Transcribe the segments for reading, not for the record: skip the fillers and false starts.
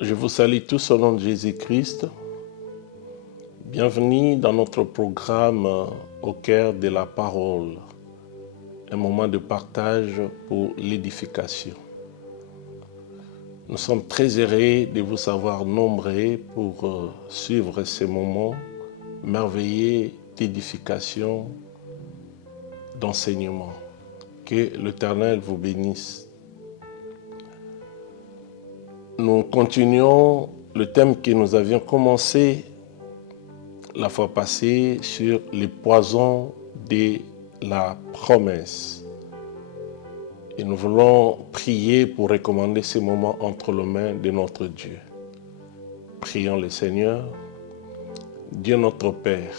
Je vous salue tous au nom de Jésus-Christ. Bienvenue dans notre programme Au cœur de la parole, un moment de partage pour l'édification. Nous sommes très heureux de vous savoir nombreux pour suivre ces moments merveilleux d'édification, d'enseignement. Que l'Éternel vous bénisse. Nous continuons le thème que nous avions commencé la fois passée sur les poisons de la promesse. Et nous voulons prier pour recommander ces moments entre les mains de notre Dieu. Prions le Seigneur. Dieu notre Père,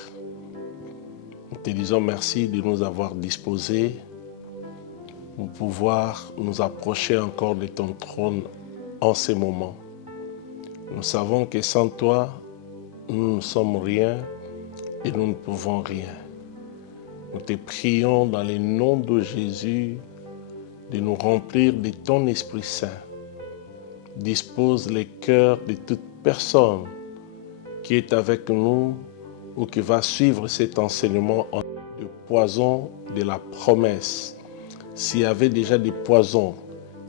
nous te disons merci de nous avoir disposés pour pouvoir nous approcher encore de ton trône en ces moments. Nous savons que sans toi, nous ne sommes rien et nous ne pouvons rien. Nous te prions dans le nom de Jésus de nous remplir de ton Esprit Saint. Dispose les cœurs de toute personne qui est avec nous ou qui va suivre cet enseignement en de poison de la promesse. S'il y avait déjà des poisons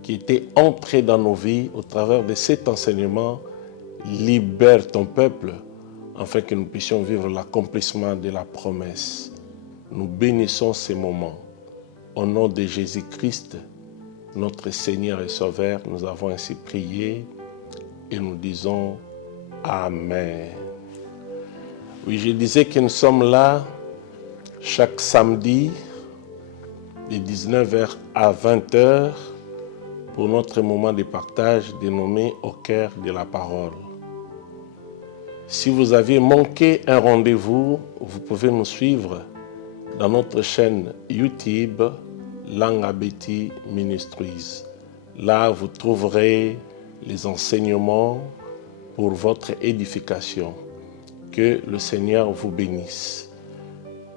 qui étaient entrés dans nos vies au travers de cet enseignement, libère ton peuple afin que nous puissions vivre l'accomplissement de la promesse. Nous bénissons ces moments. Au nom de Jésus-Christ, notre Seigneur et Sauveur, nous avons ainsi prié et nous disons Amen. Oui, je disais que nous sommes là chaque samedi de 19h à 20h pour notre moment de partage dénommé Au cœur de la parole. Si vous avez manqué un rendez-vous, vous pouvez nous suivre dans notre chaîne YouTube Langabeti Ministries. Là, vous trouverez les enseignements pour votre édification. Que le Seigneur vous bénisse.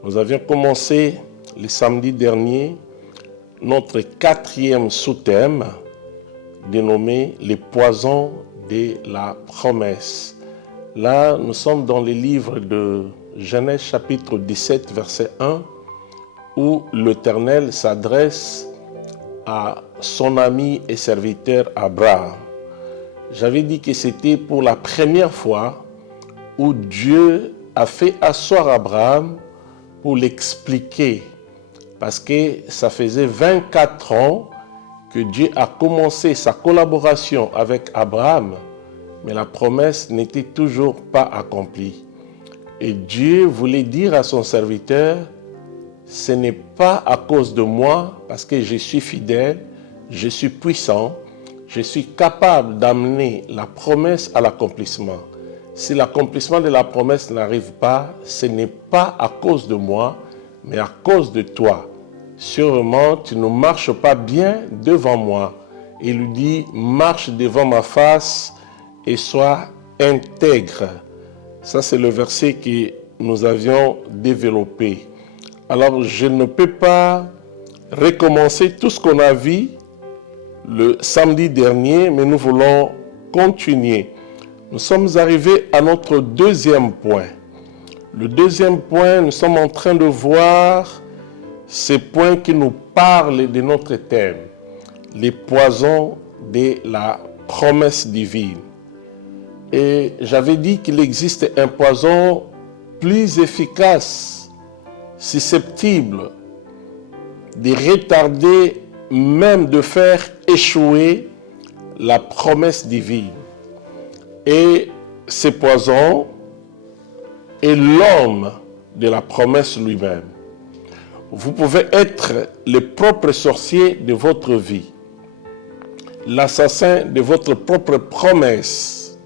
Nous avions commencé le samedi dernier notre 4e sous-thème dénommé les poisons de la promesse. Là, nous sommes dans le livre de Genèse chapitre 17 verset 1 où l'Éternel s'adresse à son ami et serviteur Abraham. J'avais dit que c'était pour la première fois où Dieu a fait asseoir Abraham pour l'expliquer. Parce que ça faisait 24 ans que Dieu a commencé sa collaboration avec Abraham, mais la promesse n'était toujours pas accomplie. Et Dieu voulait dire à son serviteur, ce n'est pas à cause de moi, parce que je suis fidèle, je suis puissant, je suis capable d'amener la promesse à l'accomplissement. Si l'accomplissement de la promesse n'arrive pas, ce n'est pas à cause de moi, mais à cause de toi. Sûrement, tu ne marches pas bien devant moi. Il lui dit, marche devant ma face et sois intègre. Ça, c'est le verset que nous avions développé. Alors, je ne peux pas recommencer tout ce qu'on a vu le samedi dernier, mais nous voulons continuer. Nous sommes arrivés à notre deuxième point. Le deuxième point, nous sommes en train de voir ces points qui nous parlent de notre thème, les poisons de la promesse divine. Et j'avais dit qu'il existe un poison plus efficace, susceptible de retarder, même de faire échouer la promesse divine. Et ce poison est l'homme de la promesse lui-même. Vous pouvez être le propre sorcier de votre vie, l'assassin de votre propre promesse.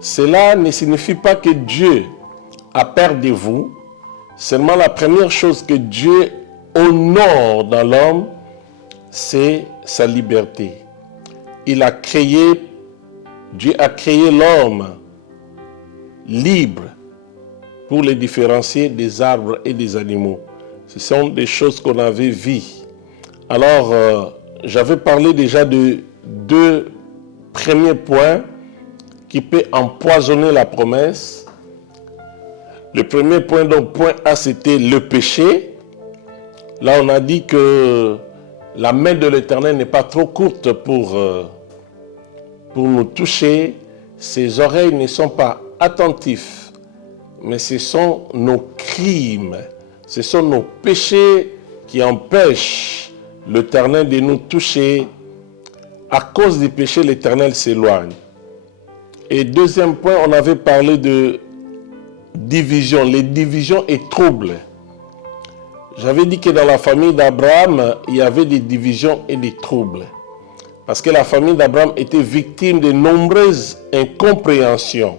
Cela ne signifie pas que Dieu a peur de vous. Seulement la première chose que Dieu honore dans l'homme, c'est sa liberté. Dieu a créé l'homme libre pour les différencier des arbres et des animaux. Ce sont des choses qu'on avait vues. Alors, j'avais parlé déjà de deux premiers points qui peut empoisonner la promesse. Le premier point, donc point A, c'était le péché. Là, on a dit que la main de l'Éternel n'est pas trop courte pour nous toucher. Ses oreilles ne sont pas attentives, mais ce sont nos crimes, ce sont nos péchés qui empêchent l'Éternel de nous toucher. À cause du péché, l'Éternel s'éloigne. Et deuxième point, on avait parlé de division, les divisions et troubles. J'avais dit que dans la famille d'Abraham, il y avait des divisions et des troubles. Parce que la famille d'Abraham était victime de nombreuses incompréhensions,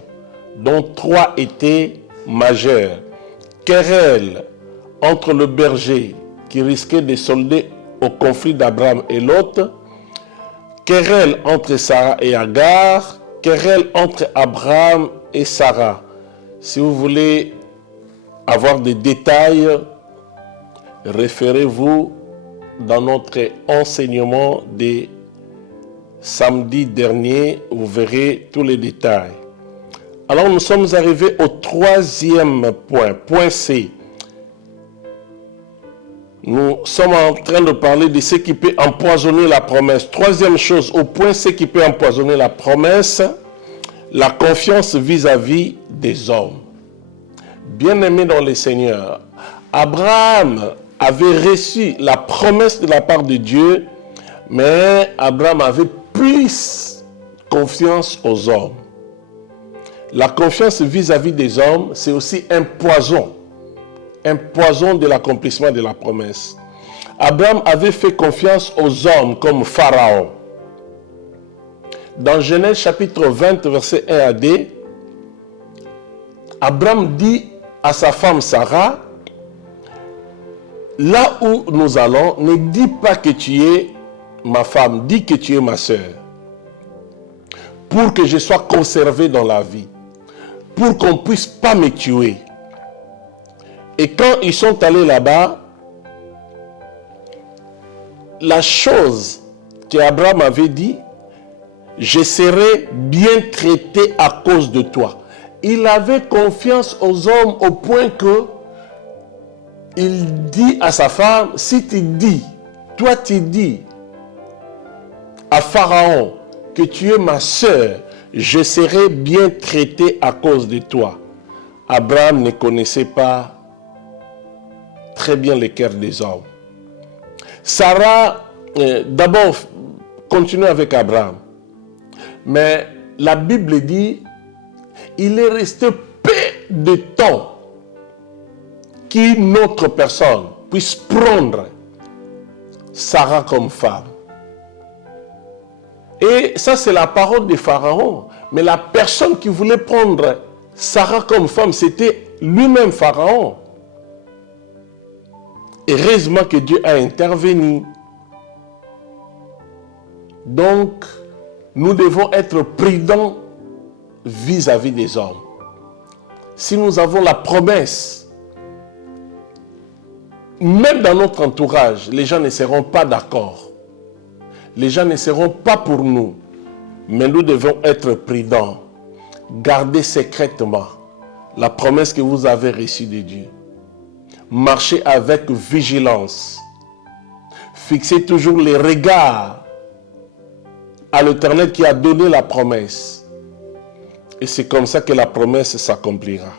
dont 3 étaient majeures. Querelle entre le berger qui risquait de solder au conflit d'Abraham et Lot, querelle entre Sarah et Agar, querelle entre Abraham et Sarah. Si vous voulez avoir des détails, référez-vous dans notre enseignement des samedi dernier, vous verrez tous les détails. Alors nous sommes arrivés au troisième point, point C. Nous sommes en train de parler de ce qui peut empoisonner la promesse. Troisième chose, au point C qui peut empoisonner la promesse, la confiance vis-à-vis des hommes. Bien-aimés dans le Seigneur, Abraham avait reçu la promesse de la part de Dieu, mais Abraham avait plus confiance aux hommes. La confiance vis-à-vis des hommes, c'est aussi un poison de l'accomplissement de la promesse. Abraham avait fait confiance aux hommes comme Pharaon. Dans Genèse chapitre 20, verset 1 à 2, Abraham dit à sa femme Sarah, « Là où nous allons, ne dis pas que tu es ma femme, dis que tu es ma sœur, pour que je sois conservé dans la vie, pour qu'on ne puisse pas me tuer. » Et quand ils sont allés là-bas, la chose qu'Abraham avait dit, « Je serai bien traité à cause de toi. » Il avait confiance aux hommes au point que il dit à sa femme, si tu dis, toi tu dis à Pharaon que tu es ma sœur, je serai bien traité à cause de toi. Abraham ne connaissait pas très bien les cœurs des hommes. Sarah, d'abord, continue avec Abraham. Mais la Bible dit, il est resté peu de temps qu'une autre personne puisse prendre Sarah comme femme. Et ça, c'est la parole de Pharaon. Mais la personne qui voulait prendre Sarah comme femme, c'était lui-même Pharaon. Heureusement que Dieu a intervenu. Donc, nous devons être prudents vis-à-vis des hommes. Si nous avons la promesse, même dans notre entourage, les gens ne seront pas d'accord. Les gens ne seront pas pour nous. Mais nous devons être prudents. Gardez secrètement la promesse que vous avez reçue de Dieu. Marchez avec vigilance. Fixez toujours les regards à l'Éternel qui a donné la promesse. Et c'est comme ça que la promesse s'accomplira.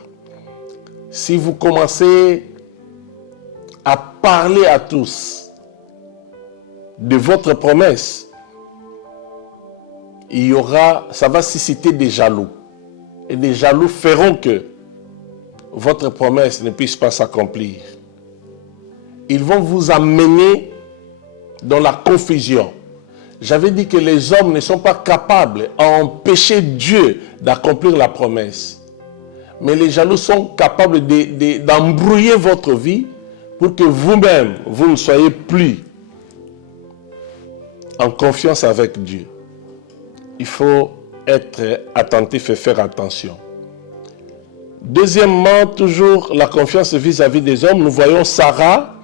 Si vous commencez à parler à tous de votre promesse, ça va susciter des jaloux. Et des jaloux feront que votre promesse ne puisse pas s'accomplir. Ils vont vous amener dans la confusion. J'avais dit que les hommes ne sont pas capables à empêcher Dieu d'accomplir la promesse. Mais les jaloux sont capables d'embrouiller votre vie pour que vous-même, vous ne soyez plus en confiance avec Dieu. Il faut être attentif et faire attention. Deuxièmement, toujours la confiance vis-à-vis des hommes. Nous voyons Sarah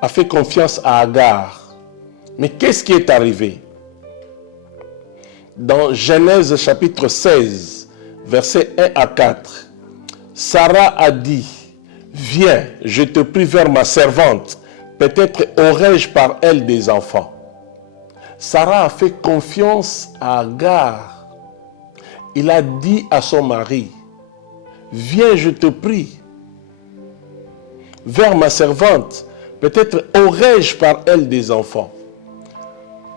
a fait confiance à Agar. Mais qu'est-ce qui est arrivé? Dans Genèse chapitre 16, versets 1 à 4. Sarah a dit, viens, je te prie vers ma servante, peut-être aurai-je par elle des enfants. Sarah a fait confiance à Agar. Il a dit à son mari, viens, je te prie, vers ma servante, peut-être aurai-je par elle des enfants.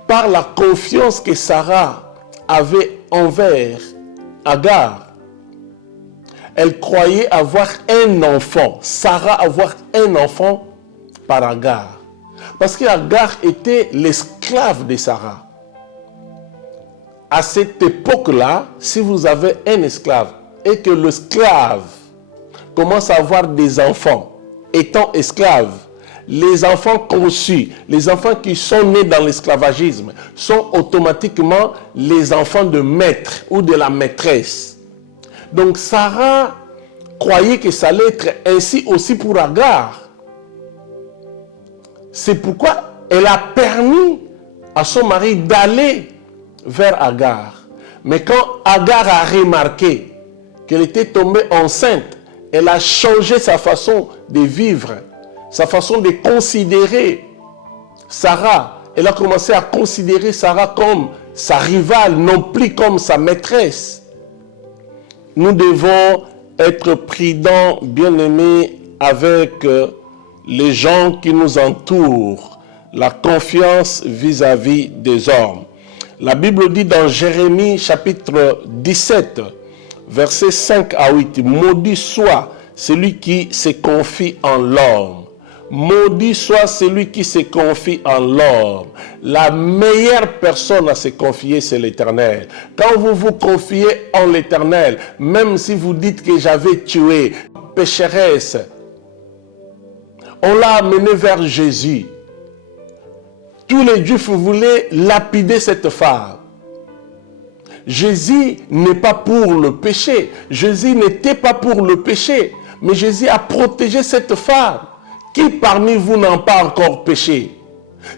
Par la confiance que Sarah avait envers Agar, elle croyait avoir un enfant, Sarah avoir un enfant par Agar. Parce qu'Agar était l'esclave de Sarah. À cette époque-là, si vous avez un esclave et que l'esclave commence à avoir des enfants, étant esclave, les enfants conçus, les enfants qui sont nés dans l'esclavagisme, sont automatiquement les enfants de maître ou de la maîtresse. Donc Sarah croyait que ça allait être ainsi aussi pour Agar. C'est pourquoi elle a permis à son mari d'aller vers Agar. Mais quand Agar a remarqué qu'elle était tombée enceinte, elle a changé sa façon de vivre, sa façon de considérer Sarah. Elle a commencé à considérer Sarah comme sa rivale, non plus comme sa maîtresse. Nous devons être prudents, bien-aimés, avec les gens qui nous entourent, la confiance vis-à-vis des hommes. La Bible dit dans Jérémie chapitre 17, versets 5 à 8, « Maudit soit celui qui se confie en l'homme. Maudit soit celui qui se confie en l'homme. » La meilleure personne à se confier, c'est l'Éternel. Quand vous vous confiez en l'Éternel, même si vous dites que j'avais tué, pécheresse, on l'a amené vers Jésus. Tous les Juifs voulaient lapider cette femme. Jésus n'est pas pour le péché. Jésus n'était pas pour le péché. Mais Jésus a protégé cette femme. Qui parmi vous n'a pas encore péché?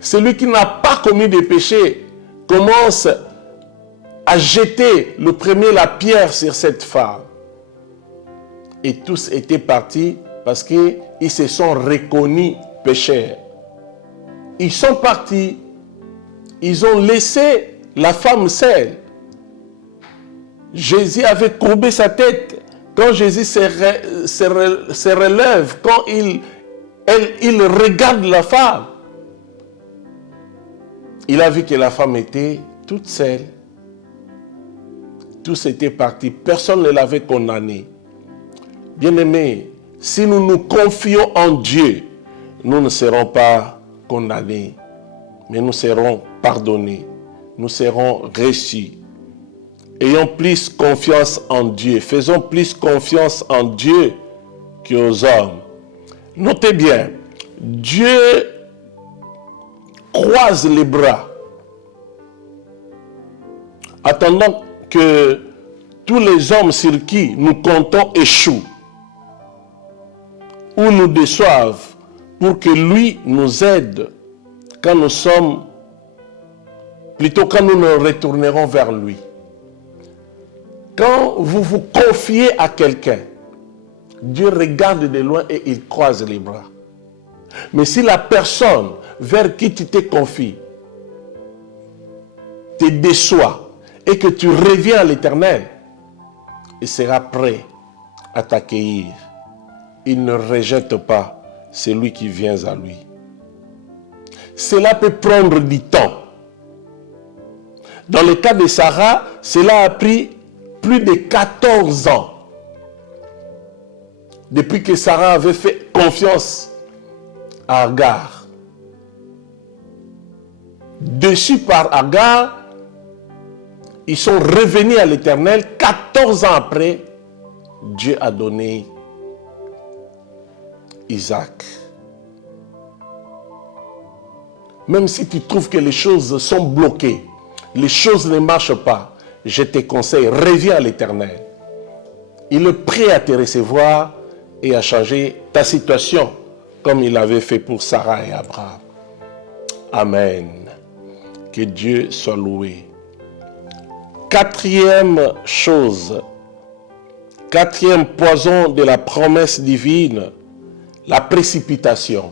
Celui qui n'a pas commis de péché commence à jeter le premier la pierre sur cette femme. Et tous étaient partis parce qu'ils se sont reconnus pécheurs. Ils sont partis. Ils ont laissé la femme seule. Jésus avait courbé sa tête. Quand Jésus se relève, quand il regarde la femme, il a vu que la femme était toute seule. Tous étaient partis. Personne ne l'avait condamné. Bien-aimés, si nous nous confions en Dieu, nous ne serons pas condamnés, mais nous serons pardonnés. Nous serons reçus. Ayons plus confiance en Dieu. Faisons plus confiance en Dieu qu'aux hommes. Notez bien, Dieu croise les bras, attendant que tous les hommes sur qui nous comptons échouent ou nous déçoivent pour que lui nous aide quand nous sommes, plutôt quand nous nous retournerons vers lui. Quand vous vous confiez à quelqu'un, Dieu regarde de loin et il croise les bras. Mais si la personne vers qui tu te confies te déçoit et que tu reviens à l'Éternel, il sera prêt à t'accueillir. Il ne rejette pas celui qui vient à lui. Cela peut prendre du temps. Dans le cas de Sarah, cela a pris plus de 14 ans. Depuis que Sarah avait fait confiance à Agar. Déçus par Agar, ils sont revenus à l'Éternel. 14 ans après, Dieu a donné Isaac. Même si tu trouves que les choses sont bloquées, les choses ne marchent pas, je te conseille, reviens à l'Éternel. Il est prêt à te recevoir et à changer ta situation comme il avait fait pour Sarah et Abraham. Amen. Que Dieu soit loué. Quatrième chose Quatrième poison de la promesse divine, la précipitation.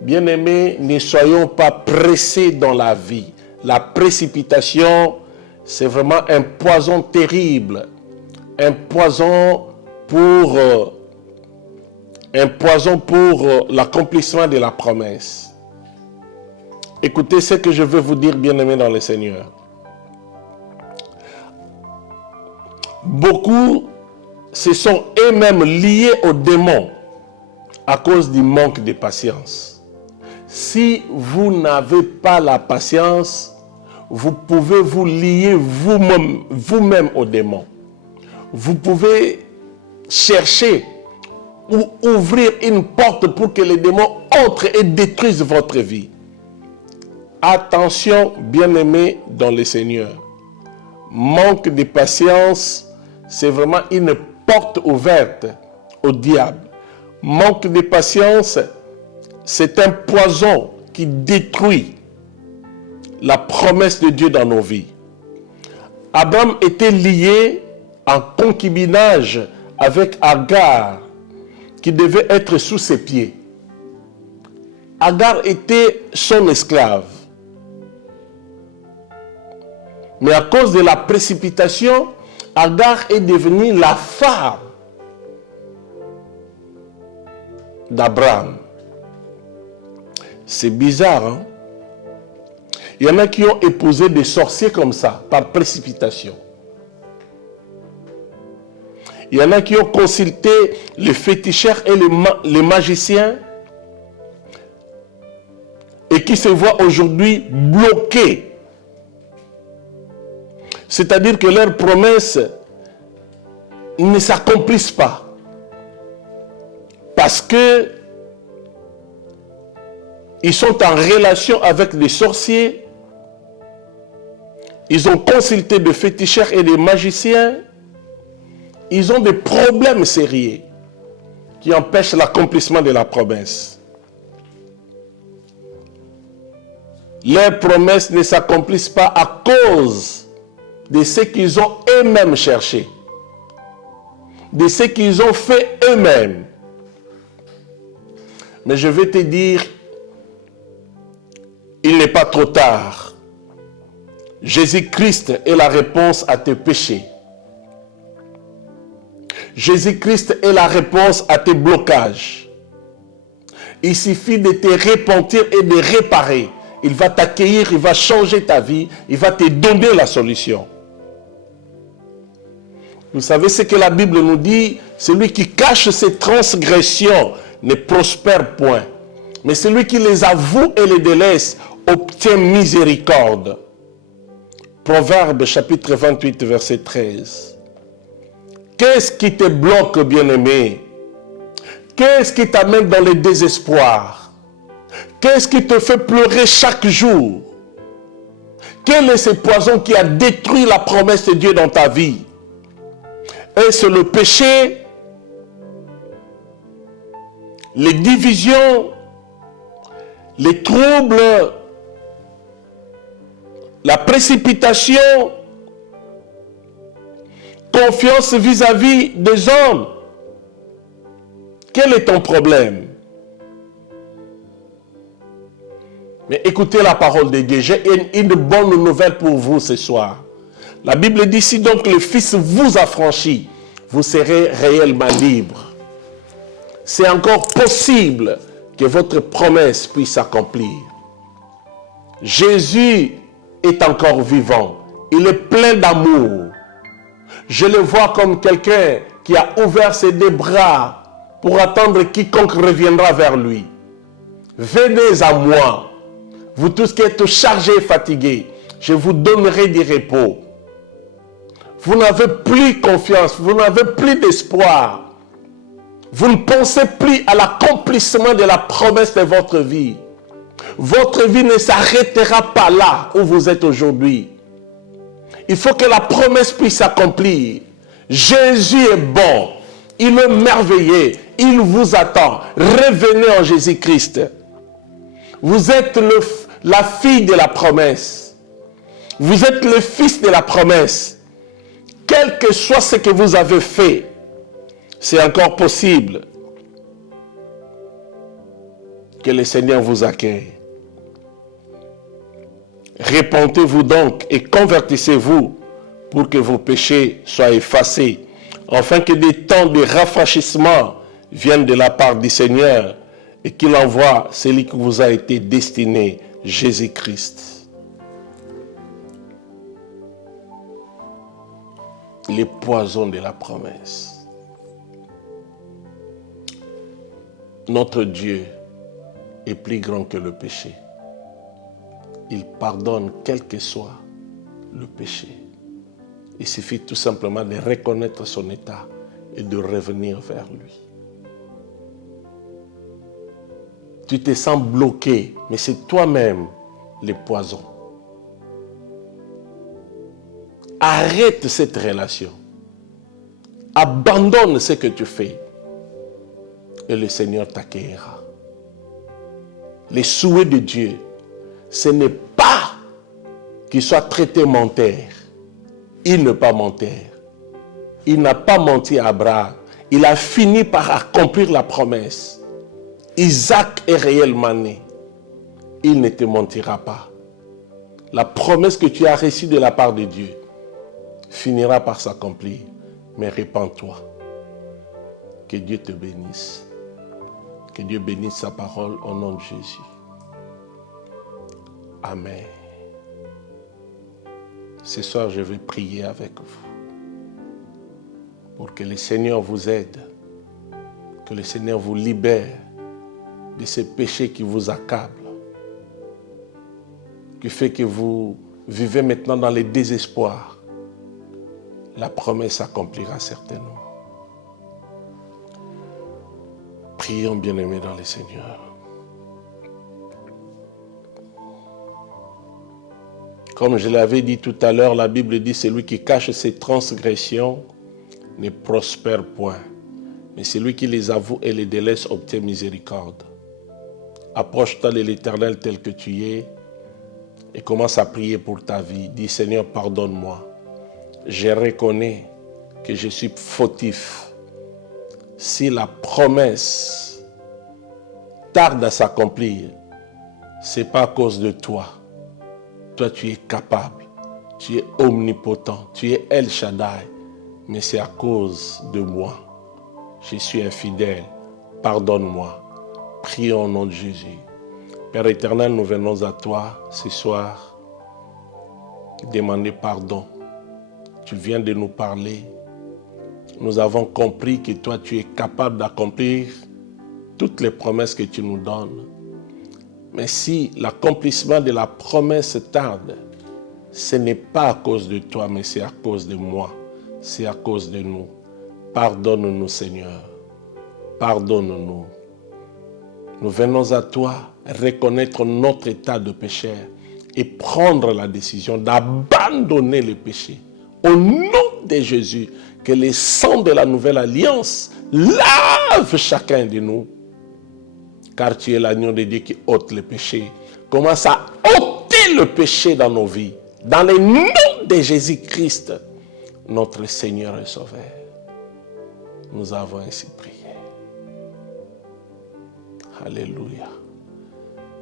Bien-aimés, ne soyons pas pressés dans la vie. La précipitation, c'est vraiment un poison terrible. Un poison pour l'accomplissement de la promesse. Écoutez ce que je veux vous dire, bien-aimés dans le Seigneur. Beaucoup se sont eux-mêmes liés aux démons à cause du manque de patience. Si vous n'avez pas la patience, vous pouvez vous lier vous-même aux démons. Vous pouvez chercher ou ouvrir une porte pour que les démons entrent et détruisent votre vie. Attention, bien-aimés dans le Seigneur. Manque de patience, c'est vraiment une porte ouverte au diable. Manque de patience, c'est un poison qui détruit la promesse de Dieu dans nos vies. Abraham était lié en concubinage avec Agar, qui devait être sous ses pieds. Agar était son esclave. Mais à cause de la précipitation, Agar est devenue la femme d'Abraham. C'est bizarre, hein? Il y en a qui ont épousé des sorciers comme ça, par précipitation. Il y en a qui ont consulté les féticheurs et les magiciens et qui se voient aujourd'hui bloqués. C'est-à-dire que leurs promesses ne s'accomplissent pas. Parce que ils sont en relation avec des sorciers. Ils ont consulté des féticheurs et des magiciens. Ils ont des problèmes sérieux qui empêchent l'accomplissement de la promesse. Leurs promesses ne s'accomplissent pas à cause de ce qu'ils ont eux-mêmes cherché, de ce qu'ils ont fait eux-mêmes. Mais je vais te dire, il n'est pas trop tard. Jésus-Christ est la réponse à tes péchés. Jésus-Christ est la réponse à tes blocages. Il suffit de te repentir et de réparer. Il va t'accueillir, il va changer ta vie, il va te donner la solution. Vous savez ce que la Bible nous dit? Celui qui cache ses transgressions ne prospère point. Mais celui qui les avoue et les délaisse obtient miséricorde. Proverbe chapitre 28, verset 13. Qu'est-ce qui te bloque, bien-aimé? Qu'est-ce qui t'amène dans le désespoir? Qu'est-ce qui te fait pleurer chaque jour? Quel est ce poison qui a détruit la promesse de Dieu dans ta vie? Est-ce le péché? Les divisions? Les troubles? La précipitation? Confiance vis-à-vis des hommes? Quel est ton problème? Mais écoutez la parole de Dieu. J'ai une bonne nouvelle pour vous ce soir. La Bible dit, si donc le Fils vous a franchi, vous serez réellement libre. C'est encore possible que votre promesse puisse s'accomplir. Jésus est encore vivant. Il est plein d'amour. Je le vois comme quelqu'un qui a ouvert ses deux bras pour attendre quiconque reviendra vers lui. Venez à moi, vous tous qui êtes chargés et fatigués, je vous donnerai du repos. Vous n'avez plus confiance, vous n'avez plus d'espoir. Vous ne pensez plus à l'accomplissement de la promesse de votre vie. Votre vie ne s'arrêtera pas là où vous êtes aujourd'hui. Il faut que la promesse puisse s'accomplir. Jésus est bon, il est merveilleux, il vous attend. Revenez en Jésus-Christ. Vous êtes la fille de la promesse. Vous êtes le fils de la promesse. Quel que soit ce que vous avez fait, C'est encore possible que le Seigneur vous accueille. Repentez-vous donc et convertissez-vous pour que vos péchés soient effacés, afin que des temps de rafraîchissement viennent de la part du Seigneur et qu'il envoie celui qui vous a été destiné, Jésus-Christ. Les poisons de la promesse. Notre Dieu est plus grand que le péché. Il pardonne quel que soit le péché. Il suffit tout simplement de reconnaître son état et de revenir vers lui. Tu te sens bloqué, mais c'est toi-même le poison. Arrête cette relation. Abandonne ce que tu fais et le Seigneur t'accueillera. Les souhaits de Dieu, ce n'est pas qu'il soit traité menteur. Il n'est pas menteur. Il n'a pas menti à Abraham. Il a fini par accomplir la promesse. Isaac est réellement né. Il ne te mentira pas. La promesse que tu as reçue de la part de Dieu finira par s'accomplir. Mais répands-toi. Que Dieu te bénisse. Que Dieu bénisse sa parole au nom de Jésus. Amen. Ce soir, je vais prier avec vous pour que le Seigneur vous aide, que le Seigneur vous libère de ces péchés qui vous accablent, qui fait que vous vivez maintenant dans le désespoir. La promesse s'accomplira certainement. Prions, bien-aimés dans le Seigneur. Comme je l'avais dit tout à l'heure, la Bible dit, celui qui cache ses transgressions ne prospère point. Mais celui qui les avoue et les délaisse obtient miséricorde. Approche-toi de l'Éternel tel que tu es et commence à prier pour ta vie. Dis, Seigneur, pardonne-moi. Je reconnais que je suis fautif. Si la promesse tarde à s'accomplir, ce n'est pas à cause de toi. Toi, tu es capable, tu es omnipotent, tu es El Shaddai, mais c'est à cause de moi. Je suis infidèle, pardonne-moi. Prions au nom de Jésus. Père éternel, nous venons à toi ce soir, demander pardon. Tu viens de nous parler. Nous avons compris que toi, tu es capable d'accomplir toutes les promesses que tu nous donnes. Mais si l'accomplissement de la promesse tarde, ce n'est pas à cause de toi, mais c'est à cause de moi. C'est à cause de nous. Pardonne-nous, Seigneur. Pardonne-nous. Nous venons à toi reconnaître notre état de pécheur et prendre la décision d'abandonner le péché. Au nom de Jésus, que le sang de la nouvelle alliance lave chacun de nous. Car tu es l'agneau de Dieu qui ôte le péché. Commence à ôter le péché dans nos vies. Dans le nom de Jésus-Christ, notre Seigneur et Sauveur. Nous avons ainsi prié. Alléluia.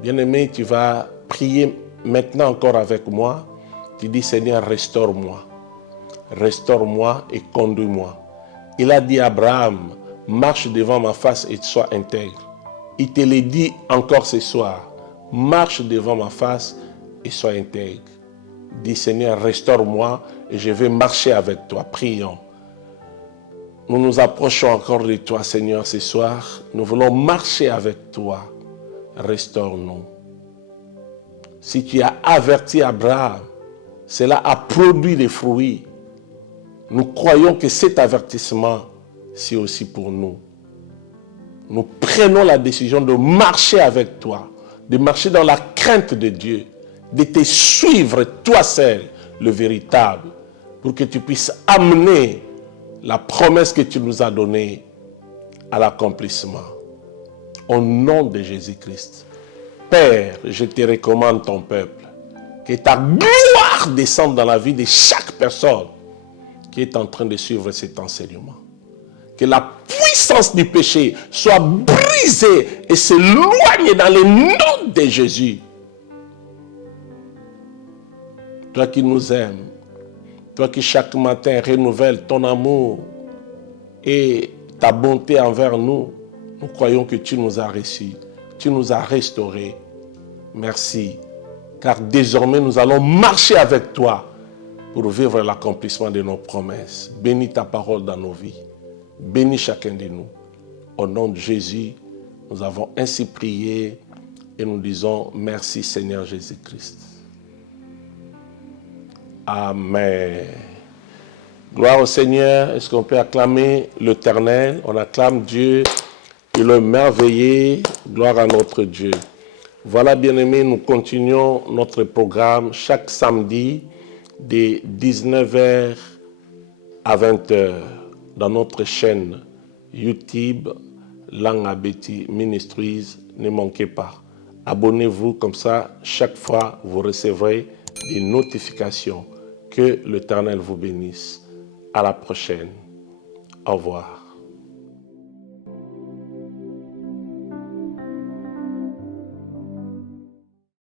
Bien-aimé, tu vas prier maintenant encore avec moi. Tu dis, Seigneur, restaure-moi. Restaure-moi et conduis-moi. Il a dit à Abraham, marche devant ma face et sois intègre. Il te le dit encore ce soir. Marche devant ma face et sois intègre. Dis, Seigneur, restaure-moi et je vais marcher avec toi. Prions. Nous nous approchons encore de toi, Seigneur, ce soir. Nous voulons marcher avec toi. Restaure-nous. Si tu as averti Abraham, cela a produit des fruits. Nous croyons que cet avertissement, c'est aussi pour nous. Nous prenons la décision de marcher avec toi, de marcher dans la crainte de Dieu, de te suivre, toi seul, le véritable, pour que tu puisses amener la promesse que tu nous as donnée à l'accomplissement. Au nom de Jésus-Christ. Père, je te recommande ton peuple. Que ta gloire descende dans la vie de chaque personne qui est en train de suivre cet enseignement. Que la puissance du péché soit brisée et s'éloigne dans le nom de Jésus. Toi qui nous aimes, toi qui chaque matin renouvelles ton amour et ta bonté envers nous, nous croyons que tu nous as reçus, tu nous as restaurés. Merci, car désormais nous allons marcher avec toi pour vivre l'accomplissement de nos promesses. Bénis ta parole dans nos vies. Bénis chacun de nous. Au nom de Jésus, nous avons ainsi prié et nous disons merci Seigneur Jésus-Christ. Amen. Gloire au Seigneur. Est-ce qu'on peut acclamer l'Éternel? On acclame Dieu. Il est merveilleux. Gloire à notre Dieu. Voilà, bien-aimés, nous continuons notre programme chaque samedi de 19h à 20h dans notre chaîne YouTube Langabeti Ministries. Ne manquez pas. Abonnez-vous, comme ça, chaque fois, vous recevrez des notifications. Que l'Éternel vous bénisse. À la prochaine. Au revoir.